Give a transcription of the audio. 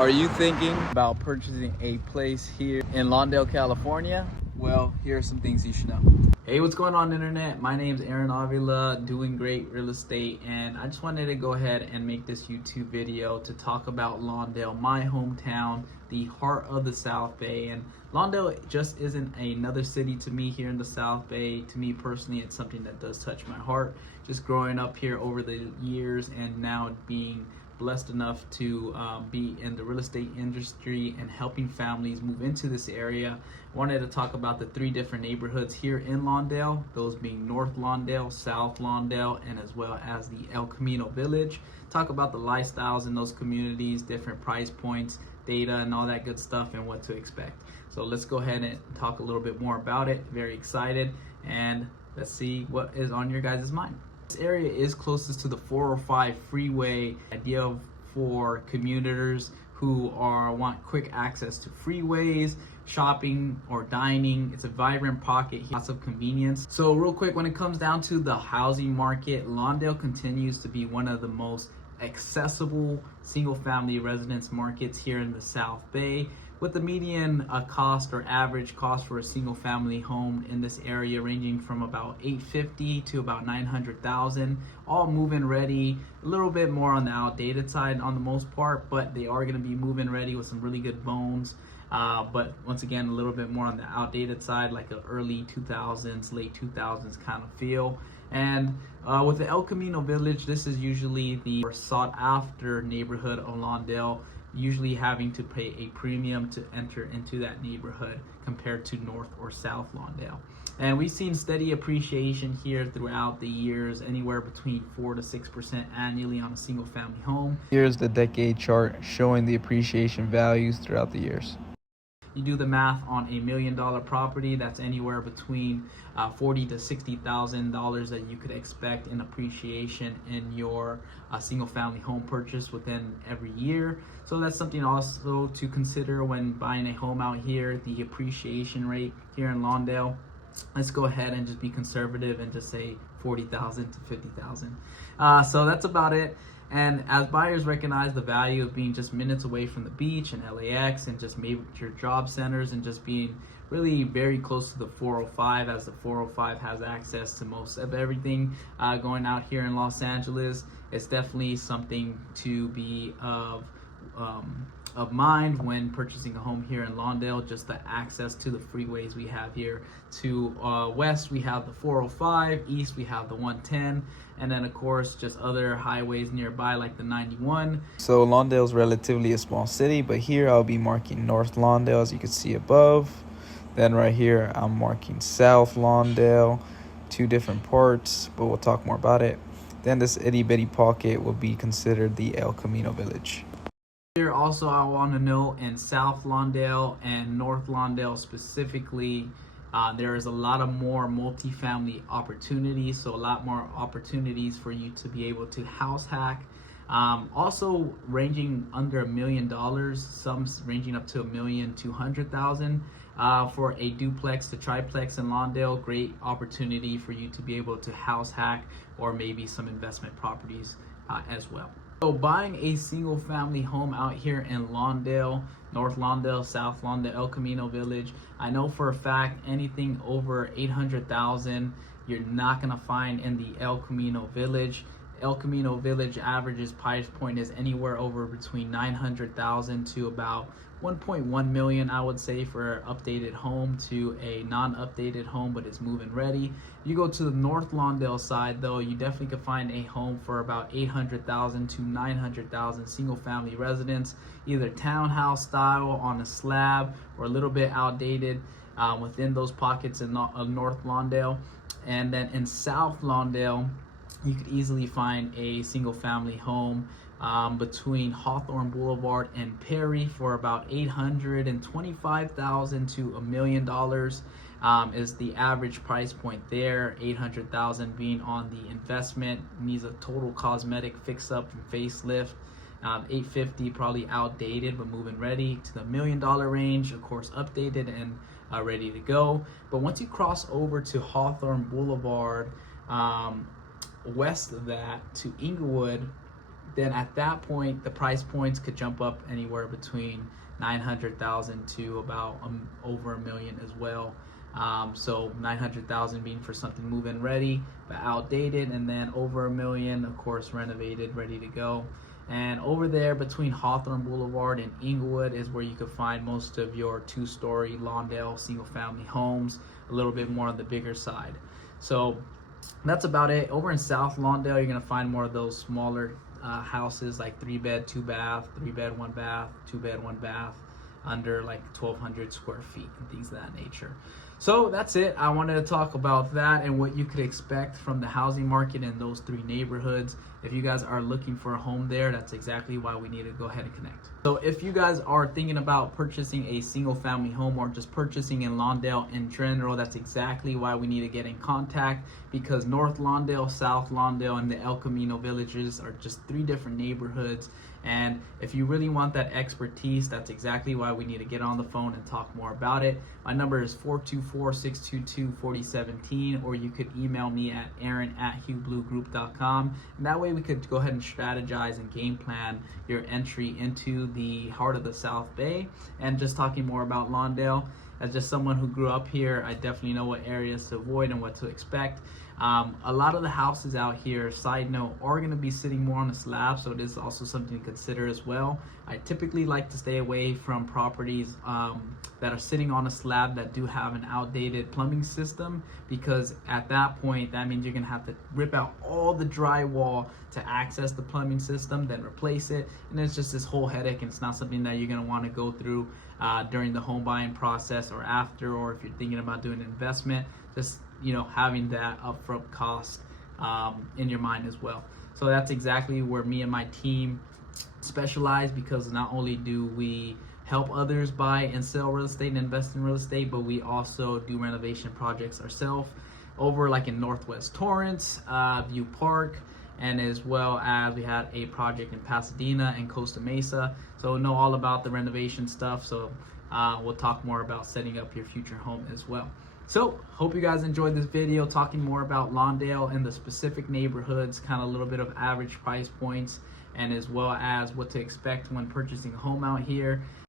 Are you thinking about purchasing a place here in Lawndale, California? Well, here are some things you should know. Hey, what's going on, internet? My name's Aaron Avila, doing great real estate, and I just wanted to go ahead and make this YouTube video to talk about Lawndale, my hometown, the heart of the South Bay. And Lawndale just isn't another city to me here in the South Bay. To me personally, it's something that does touch my heart. Just growing up here over the years and now being blessed enough to be in the real estate industry and helping families move into this area. I wanted to talk about the three different neighborhoods here in Lawndale, those being North Lawndale, South Lawndale, and as well as the El Camino Village. Talk about the lifestyles in those communities, different price points, data, and all that good stuff, and what to expect. So let's go ahead and talk a little bit more about it. Very excited, and let's see what is on your guys' mind. This area is closest to the 405 freeway, ideal for commuters who want quick access to freeways, shopping, or dining. It's a vibrant pocket, lots of convenience. So real quick, when it comes down to the housing market, Lawndale continues to be one of the most accessible single-family residence markets here in the South Bay, with the median cost or average cost for a single family home in this area ranging from about $850,000 to about $900,000, all move-in ready. A little bit more on the outdated side on the most part, but they are going to be move-in ready with some really good bones. But once again, a little bit more on the outdated side, like an early 2000s, late 2000s kind of feel. And with the El Camino Village, this is usually the sought after neighborhood of Lawndale, usually having to pay a premium to enter into that neighborhood compared to North or South Lawndale. And we've seen steady appreciation here throughout the years, anywhere between 4 to 6% annually on a single family home. Here's the decade chart showing the appreciation values throughout the years. You do the math on $1 million property, that's anywhere between $40,000 to $60,000 that you could expect in appreciation in your single family home purchase within every year. So that's something also to consider when buying a home out here, the appreciation rate here in Lawndale. Let's go ahead and just be conservative and just say $40,000 to $50,000. So that's about it. And as buyers recognize the value of being just minutes away from the beach and LAX and just major job centers and just being really very close to the 405, as the 405 has access to most of everything going out here in Los Angeles, it's definitely something to be of mind when purchasing a home here in Lawndale. Just the access to the freeways we have here. To west we have the 405, east we have the 110, and then of course just other highways nearby like the 91. So Lawndale is relatively a small city, but here I'll be marking North Lawndale, as you can see above. Then right here I'm marking South Lawndale, two different parts, but we'll talk more about it. Then this itty bitty pocket will be considered the El Camino Village. Here also I want to know, in South Lawndale and North Lawndale specifically, there is a lot of more multifamily opportunities, so a lot more opportunities for you to be able to house hack. Also ranging under $1 million, some ranging up to $1,200,000 for a duplex to triplex in Lawndale. Great opportunity for you to be able to house hack, or maybe some investment properties as well. So buying a single family home out here in Lawndale, North Lawndale, South Lawndale, El Camino Village, I know for a fact anything over $800,000 you're not gonna find in the El Camino Village. El Camino Village averages price point is anywhere over between $900,000 to about 1.1 million, I would say, for an updated home to a non-updated home but it's move-in ready. You go to the North Lawndale side though, you definitely could find a home for about $800,000 to $900,000 single family residence, either townhouse style on a slab or a little bit outdated within those pockets in North Lawndale. And then in South Lawndale, you could easily find a single family home between Hawthorne Boulevard and Perry for about $825,000 to $1 million is the average price point there. $800,000 being on the investment, needs a total cosmetic fix up and facelift. $850,000 probably outdated but moving ready, to the $1 million range, of course updated and ready to go. But once you cross over to Hawthorne Boulevard, west of that to Inglewood, then at that point the price points could jump up anywhere between 900,000 to about over $1 million as well. So 900,000 being for something move-in ready but outdated, and then over $1 million, of course, renovated, ready to go. And over there between Hawthorne Boulevard and Inglewood is where you can find most of your 2-story Lawndale single-family homes, a little bit more on the bigger side. So that's about it. Over in South Lawndale, you're gonna find more of those smaller houses, like 3-bed, 2-bath, 3-bed, 1-bath, 2-bed, 1-bath, under like 1,200 square feet and things of that nature. So that's it. I wanted to talk about that and what you could expect from the housing market in those 3 neighborhoods. If you guys are looking for a home there, that's exactly why we need to go ahead and connect. So if you guys are thinking about purchasing a single family home or just purchasing in Lawndale in general, that's exactly why we need to get in contact, because North Lawndale, South Lawndale, and the El Camino villages are just 3 different neighborhoods. And if you really want that expertise, that's exactly why we need to get on the phone and talk more about it. My number is 424-622-4017, or you could email me at aaron@hughbluegroup.com. And that way we could go ahead and strategize and game plan your entry into the heart of the South Bay. And just talking more about Lawndale, as just someone who grew up here, I definitely know what areas to avoid and what to expect. A lot of the houses out here, side note, are going to be sitting more on a slab, so it is also something to consider as well. I typically like to stay away from properties that are sitting on a slab that do have an outdated plumbing system, because at that point, that means you're going to have to rip out all the drywall to access the plumbing system, then replace it, and it's just this whole headache, and it's not something that you're going to want to go through during the home buying process or after, or if you're thinking about doing an investment, just having that upfront cost in your mind as well. So that's exactly where me and my team specialize, because not only do we help others buy and sell real estate and invest in real estate, but we also do renovation projects ourselves over like in Northwest Torrance, View Park, and as well as we had a project in Pasadena and Costa Mesa. So know all about the renovation stuff. So we'll talk more about setting up your future home as well. So hope you guys enjoyed this video talking more about Lawndale and the specific neighborhoods, kind of a little bit of average price points, and as well as what to expect when purchasing a home out here.